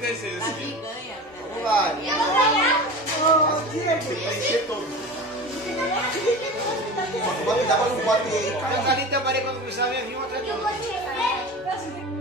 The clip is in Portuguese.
terceiro, Aqui sim. ganha. Vamos lá. E ela ganha. Tem que preencher todo. Bota, dá pra não bater aí, Eu cara. ali trabalhei pra começar a minha vir uma atrás da outra.